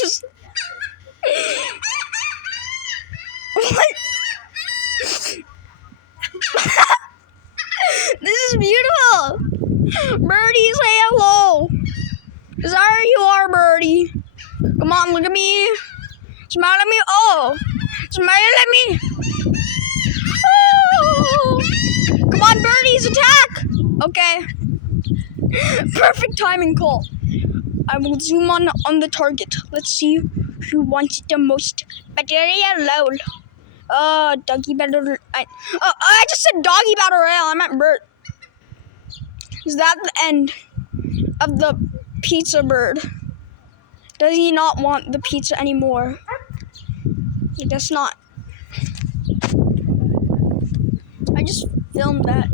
just... What? This is beautiful. Birdie, say hello. There you are, Birdie. Come on, look at me. Smile at me. Oh, smile at me. Oh. Come on, birdies, attack. Okay. Perfect timing call. I will zoom on the target. Let's see who wants it the most. Bacteria lol. Doggy battle. I just said doggy battle royale. I meant bird. Is that the end of the pizza bird? Does he not want the pizza anymore? He does not. I just filmed that.